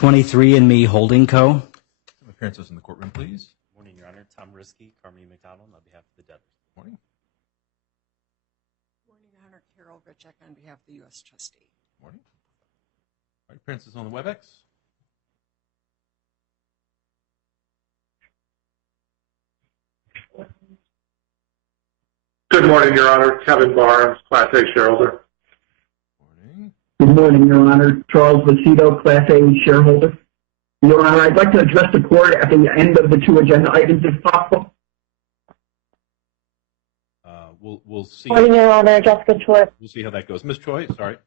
23andMe Holding Co. Some appearances in the courtroom, please. Good morning, Your Honor. Tom Risky, Carmody McDonald, on behalf of the debtors. Morning. Good morning, Your Honor. Carol Gritchek on behalf of the U.S. Trustee. Morning. All right, appearances on the WebEx. Good morning, Your Honor. Kevin Barnes, Class A shareholder. Morning. Good morning, Your Honor. Charles Vecito, Class A shareholder. Your Honor, I'd like to address the court at the end of the two agenda items, if possible. We'll see. Morning, Your Honor. Jessica Choi. We'll see how that goes. Ms. Choi, sorry.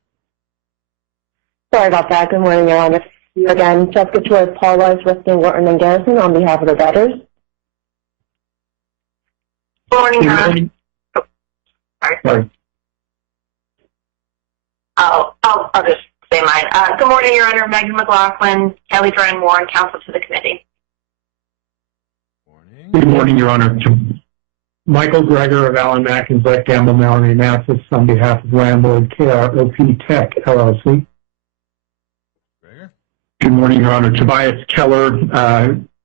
Sorry about that. Good morning, Your Honor. Again, Jessica Choi, Paul Rice, Weston, Wharton, and Garrison on behalf of the debtors. Good morning, Your Honor. Sorry. I'll just say mine. Good morning, Your Honor. Megan McLaughlin, Kelly Dren Warren, counsel to the committee. Morning. Good morning, Your Honor. Michael Greger of Allen Mackenzie, Gamble, Mallory, Massachusetts, on behalf of landlord KROP Tech, LLC. Greger. Good morning, Your Honor. Tobias Keller,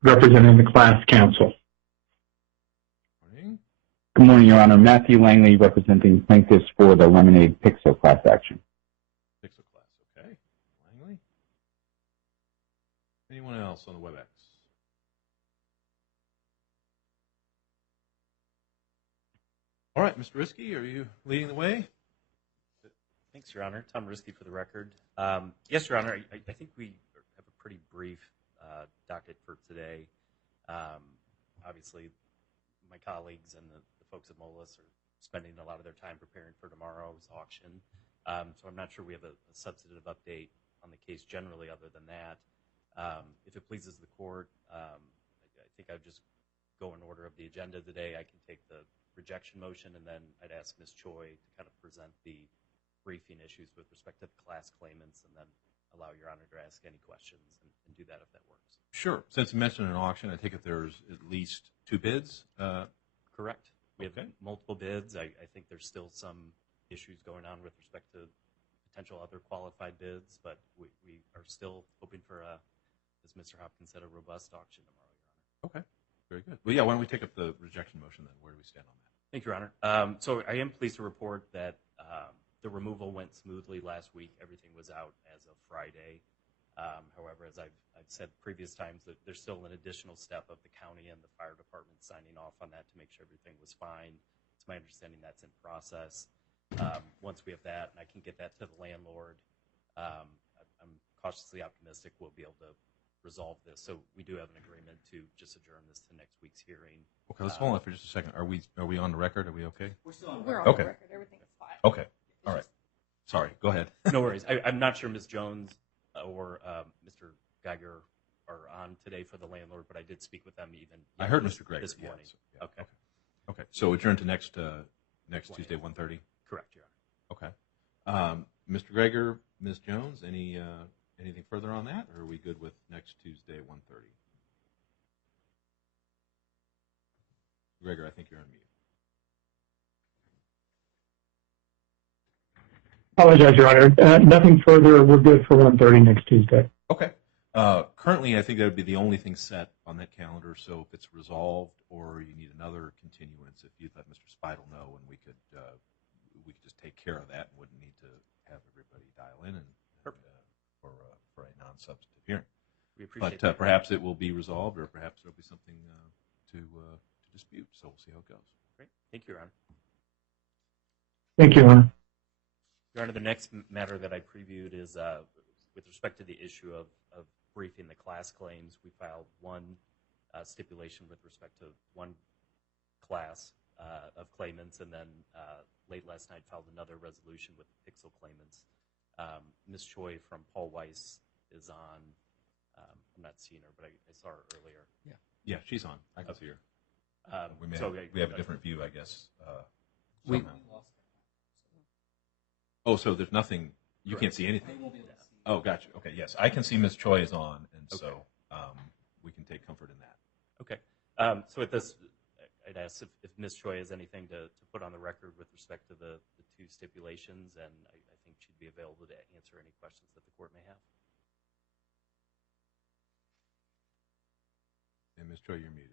representing the class counsel. Morning. Good morning, Your Honor. Matthew Langley, representing plaintiffs for the Lemonade Pixel class action. Pixel class, okay. Langley. Anyone else on the WebEx? All right, Mr. Risky, are you leading the way? Thanks, Your Honor. Tom Risky for the record. Yes, Your Honor, I think we have a pretty brief docket for today. Obviously, my colleagues and the folks at MOLIS are spending a lot of their time preparing for tomorrow's auction. So I'm not sure we have a substantive update on the case generally other than that. If it pleases the court, I think I'd just go in order of the agenda today. I can take the rejection motion, and then I'd ask Ms. Choi to kind of present the briefing issues with respect to the class claimants, and then allow Your Honor to ask any questions and do that if that works. Sure. Since you mentioned an auction, I take it there's at least two bids? Correct. We have Okay. multiple bids. I think there's still some issues going on with respect to potential other qualified bids, but we are still hoping for, as Mr. Hopkins said, a robust auction tomorrow, Your Honor. Okay. Very good. Well, yeah, why don't we take up the rejection motion then? Where do we stand on that? Thank you, Your Honor. So I am pleased to report that the removal went smoothly last week. Everything was out as of Friday. However, as I've said previous times, that there's still an additional step of the county and the fire department signing off on that to make sure everything was fine. It's my understanding that's in process. Once we have that, and I can get that to the landlord, I'm cautiously optimistic we'll be able to resolve this. So we do have an agreement to just adjourn this to next week's hearing. Okay, let's hold on for just a second. Are we on the record? Are we okay? We're still on the Okay. record. Everything is fine. Okay. All right. Sorry. Go ahead. No worries. I'm not sure Ms. Jones or Mr. Geiger are on today for the landlord, but I did speak with them even I heard Mr. Gregg this morning. Yeah. Okay. Okay. So adjourn to next Tuesday, 1:30. Correct, Your Honor. Okay. Mr. Greger, Ms. Jones, anything further on that, or are we good with next Tuesday, 1:30? Greger, I think you're on mute. Apologize, Your Honor. Nothing further. We're good for 1:30 next Tuesday. Okay. Currently, I think that would be the only thing set on that calendar. So if it's resolved, or you need another continuance, if you'd let Mr. Speidel know, and we could just take care of that, and wouldn't need to have everybody dial in and for a non-substantive hearing. We appreciate But that. perhaps it will be resolved, or perhaps there'll be something to dispute. So we'll see how it goes. Great. Thank you, Your Honor. Thank you, Your Honor. Your Honor, the next matter that I previewed is with respect to the issue of briefing the class claims. We filed one stipulation with respect to one class of claimants, and then late last night filed another resolution with the Pixel claimants. Ms. Choi from Paul Weiss is on. I'm not seeing her, but I saw her earlier. Yeah, she's on. I can see her. We have a different view, I guess. So there's nothing. You can't see anything. Oh, gotcha. Okay, yes, I can see Ms. Choi is on, and so we can take comfort in that. Okay. So at this, I'd ask if Ms. Choi has anything to put on the record with respect to the two stipulations, and I think she'd be available to answer any questions that the court may have. And Ms. Choi, you're muted.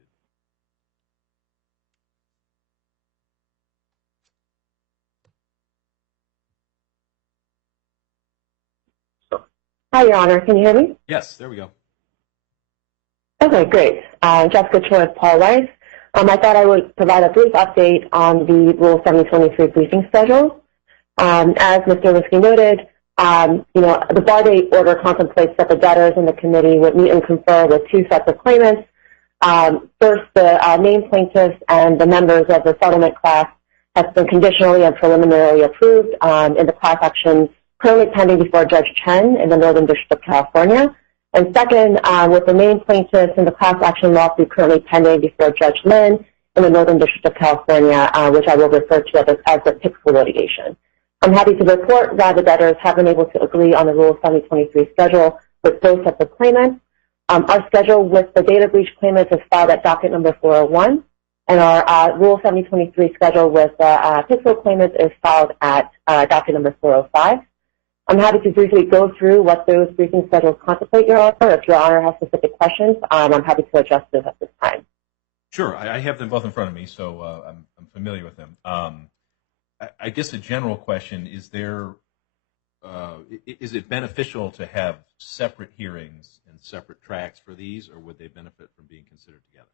Hi, Your Honor. Can you hear me? Yes, there we go. Okay, great. Jessica Choi with Paul Weiss. I thought I would provide a brief update on the Rule 7023 briefing schedule. As Mr. Risky noted, the bar date order contemplates that the debtors and the committee would meet and confer with two sets of claimants. First, the named plaintiffs and the members of the settlement class have been conditionally and preliminarily approved in the class action currently pending before Judge Chen in the Northern District of California. And second, with the named plaintiffs in the class action lawsuit currently pending before Judge Lin in the Northern District of California, which I will refer to as the Pixel litigation. I'm happy to report that the debtors have been able to agree on the Rule 7023 schedule with both sets of claimants. Our schedule with the data breach claimants is filed at docket number 401, and our Rule 7023 schedule with the Pixel claimants is filed at docket number 405. I'm happy to briefly go through what those briefing schedules contemplate, Your Honor. If Your Honor has specific questions, I'm happy to address those at this time. Sure, I have them both in front of me, so I'm familiar with them. I guess a general question, is it beneficial to have separate hearings and separate tracks for these, or would they benefit from being considered together?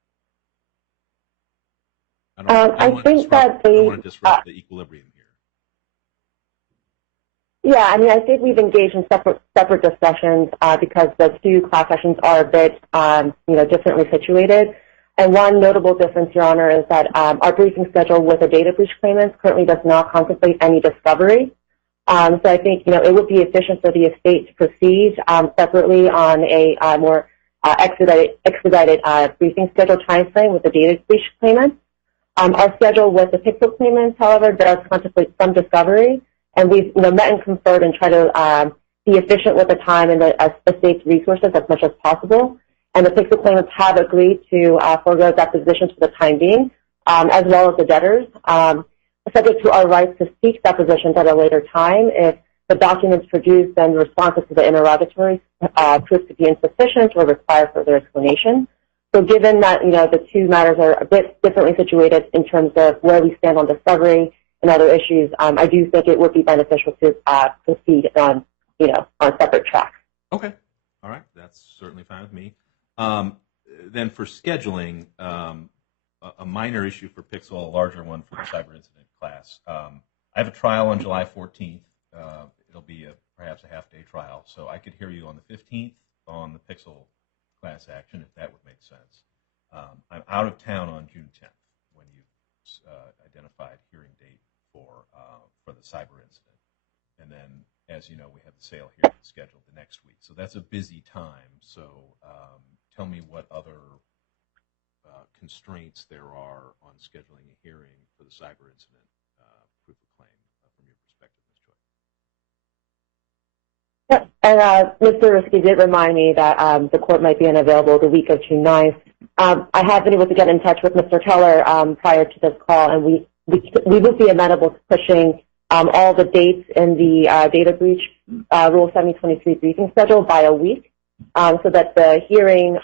I don't want to disrupt the equilibrium here. Yeah, I mean, I think we've engaged in separate discussions because the two class actions are a bit, differently situated. And one notable difference, Your Honor, is that our briefing schedule with the data breach claimants currently does not contemplate any discovery. So I think, it would be efficient for the estate to proceed separately on a more expedited briefing schedule timeframe with the data breach claimants. Our schedule with the Pixel claimants, however, does contemplate some discovery. And we've met and conferred and try to be efficient with the time and the estate's resources as much as possible. And the Pixel claimants have agreed to forego depositions for the time being, as well as the debtors, subject to our rights to seek depositions at a later time if the documents produced and responses to the interrogatories prove to be insufficient or require further explanation. So given that, the two matters are a bit differently situated in terms of where we stand on discovery and other issues, I do think it would be beneficial to proceed on, on separate tracks. Okay. All right. That's certainly fine with me. Then for scheduling, a minor issue for Pixel, a larger one for the cyber incident class. I have a trial on July 14th. It'll be perhaps a half-day trial, so I could hear you on the 15th on the Pixel class action, if that would make sense. I'm out of town on June 10th when you identified hearing date for the cyber incident. And then, as you know, we have the sale hearing scheduled the next week. So that's a busy time. So tell me what other constraints there are on scheduling a hearing for the cyber incident proof of claim from your perspective, Ms. Choi. Yep. And Mr. Risky did remind me that the court might be unavailable the week of June 9th. I have been able to get in touch with Mr. Teller prior to this call, and we would be amenable to pushing all the dates in the data breach Rule 7023 briefing schedule by a week, so that the hearing,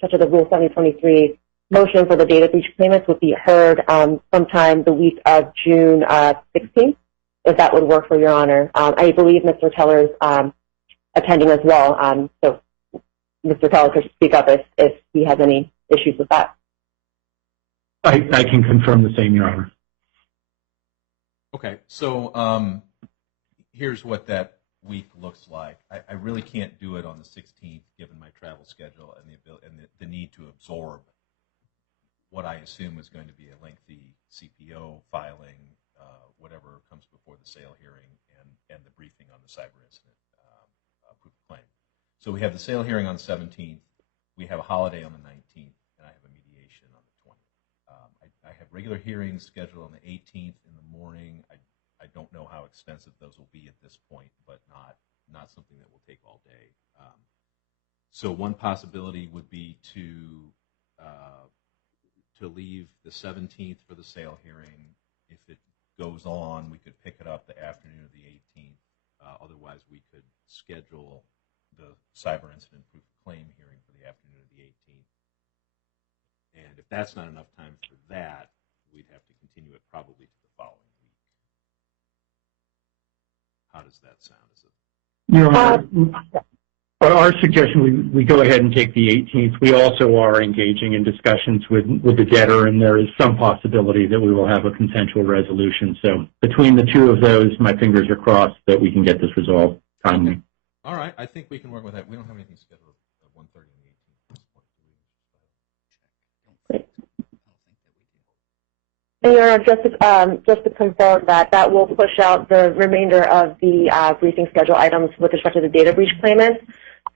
such as the Rule 7023 motion for the data breach claimants, would be heard sometime the week of June 16th, if that would work for Your Honor. I believe Mr. Teller is attending as well, so Mr. Teller could speak up if he has any issues with that. I can confirm the same, Your Honor. Okay, so here's what that week looks like. I really can't do it on the 16th given my travel schedule and the need to absorb what I assume is going to be a lengthy CPO filing, whatever comes before the sale hearing and the briefing on the cyber incident proof of claim. So we have the sale hearing on the 17th. We have a holiday on the 19th, and I have a mediation on the 20th. I have regular hearings scheduled on the 18th in the morning. I don't know how extensive those will be at this point, but not something that will take all day. So one possibility would be to leave the 17th for the sale hearing. If it goes on, we could pick it up the afternoon of the 18th. Otherwise, we could schedule the cyber incident proof of claim hearing for the afternoon of the 18th. And if that's not enough time for that, we'd have to continue it probably to the following week. How does that sound? Is it? Your Honor, our suggestion, we go ahead and take the 18th. We also are engaging in discussions with the debtor, and there is some possibility that we will have a consensual resolution. So between the two of those, my fingers are crossed that we can get this resolved timely. All right, I think we can work with that. We don't have anything scheduled at 1:30 on the 18th at this point. And Your Honor, just to confirm that will push out the remainder of the briefing schedule items with respect to the data breach claimants.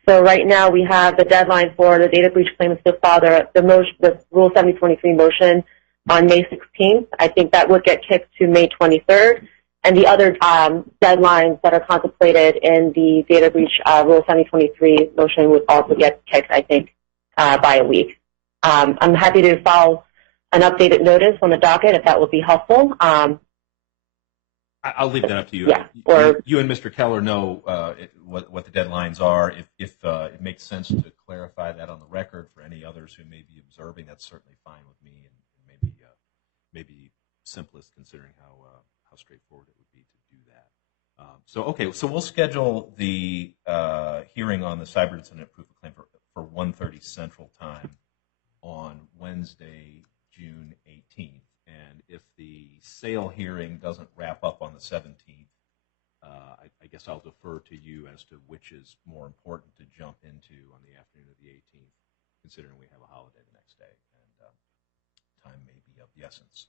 So right now we have the deadline for the data breach claimants to file the Rule 7023 motion on May 16th. I think that would get kicked to May 23rd. And the other deadlines that are contemplated in the data breach Rule 7023 motion would also get kicked, I think, by a week. I'm happy to file an updated notice on the docket if that would be helpful. I'll leave that up to you. Yeah, or you and Mr. Keller know what the deadlines are. If it makes sense to clarify that on the record for any others who may be observing, that's certainly fine with me, and maybe simplest considering how straightforward it would be to do that. So we'll schedule the hearing on the cyber incident proof of claim for 1:30 Central Time on Wednesday, June 18th. And if the sale hearing doesn't wrap up on the 17th, I guess I'll defer to you as to which is more important to jump into on the afternoon of the 18th, considering we have a holiday the next day and time may be of the essence.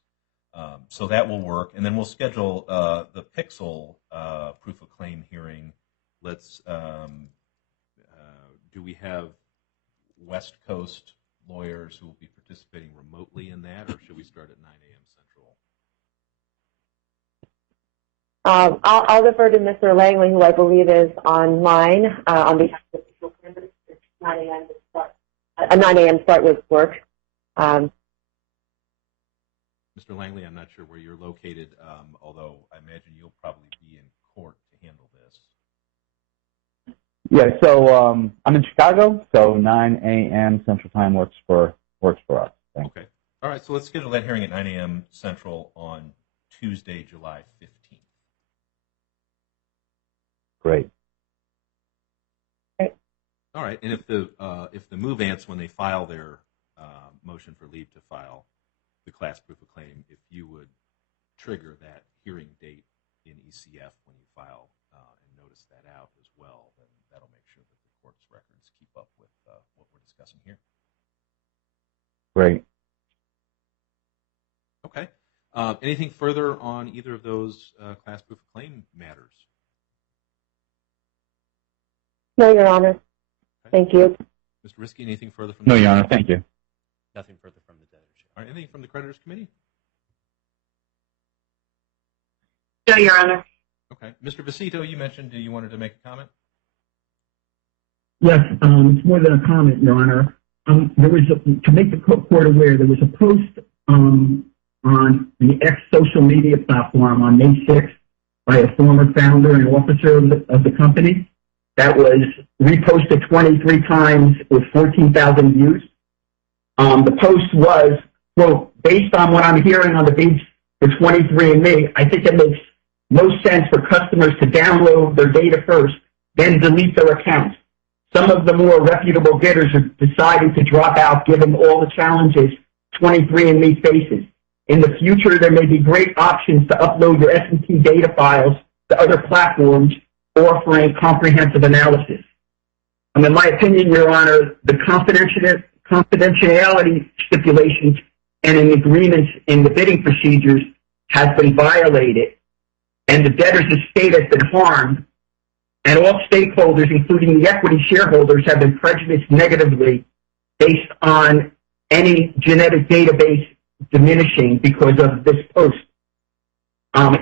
So that will work. And then we'll schedule the Pixel proof of claim hearing. Let's do we have West Coast lawyers who will be participating remotely in that, or should we start at 9 a.m. Central? I'll defer to Mr. Langley, who I believe is online on behalf of the candidates. It's 9 a.m. start. A 9 a.m. start with work. Mr. Langley, I'm not sure where you're located, although I imagine you'll probably be in court to handle this. Yeah, so I'm in Chicago, so 9 a.m. Central Time works for us. Thanks. Okay. All right, so let's schedule that hearing at 9 a.m. Central on Tuesday, July 15th. Great. All right, and if the move-ants, when they file their motion for leave to file the class proof of claim, if you would trigger that hearing date in ECF when you file and notice that out as well, then that'll make sure that the court's records keep up with what we're discussing here. Great. Okay. Anything further on either of those class proof of claim matters? No, Your Honor. Okay. Thank you. Mr. Risky, anything further from No, Your Honor. Thank you. Nothing further from the debtors. All right, anything from the creditors committee? No, Your Honor. Okay. Mr. Visito, you mentioned you wanted to make a comment? Yes, it's more than a comment, Your Honor. There was to make the court aware, there was a post on the X social media platform on May 6th by a former founder and officer of the company that was reposted 23 times with 14,000 views. The post was, quote, based on what I'm hearing on the beats for 23andMe, I think it makes no sense for customers to download their data first, then delete their accounts. Some of the more reputable bidders are deciding to drop out given all the challenges 23andMe faces. In the future, there may be great options to upload your S&P data files to other platforms offering comprehensive analysis. In my opinion, Your Honor, the confidentiality stipulations and in agreements in the bidding procedures has been violated, and the debtor's estate has been harmed, and all stakeholders, including the equity shareholders, have been prejudiced negatively based on any genetic database diminishing because of this post.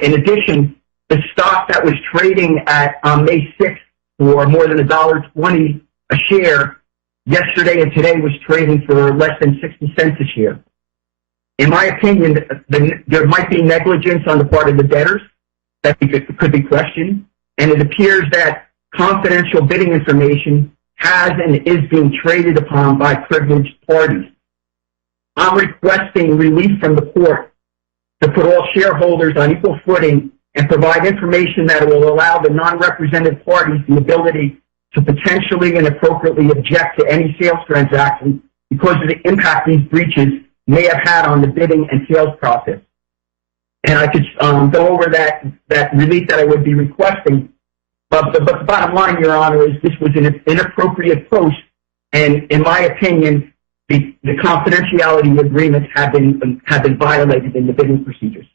In addition, the stock that was trading at May 6th for more than $1.20 a share yesterday and today was trading for less than 60 cents a share. In my opinion, there might be negligence on the part of the debtors that could be questioned, and it appears that confidential bidding information has and is being traded upon by privileged parties. I'm requesting relief from the court to put all shareholders on equal footing and provide information that will allow the non-represented parties the ability to potentially and appropriately object to any sales transaction because of the impact these breaches may have had on the bidding and sales process. And I could go over that relief that I would be requesting. But the bottom line, Your Honor, is this was an inappropriate post, and in my opinion, the confidentiality agreements have been violated in the bidding procedures.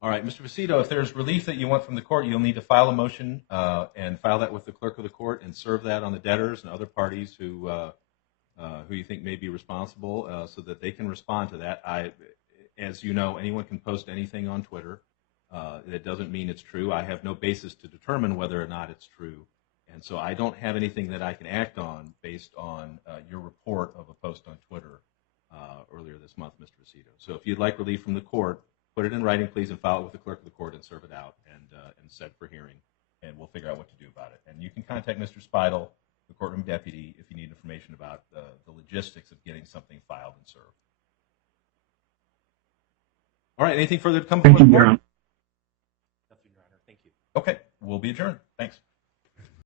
All right, Mr. Vecito, if there's relief that you want from the court, you'll need to file a motion and file that with the clerk of the court and serve that on the debtors and other parties who you think may be responsible so that they can respond to that. As you know, anyone can post anything on Twitter. That doesn't mean it's true. I have no basis to determine whether or not it's true. And so I don't have anything that I can act on based on your report of a post on Twitter earlier this month, Mr. Vecito. So if you'd like relief from the court, put it in writing, please, and file it with the clerk of the court and serve it out and set for hearing, and we'll figure out what to do about it. And you can contact Mr. Speidel, the courtroom deputy, if you need information about the logistics of getting something filed and served. All right, anything further to come from the court? Nothing, Your Honor. Thank you. Okay, we'll be adjourned. Thanks.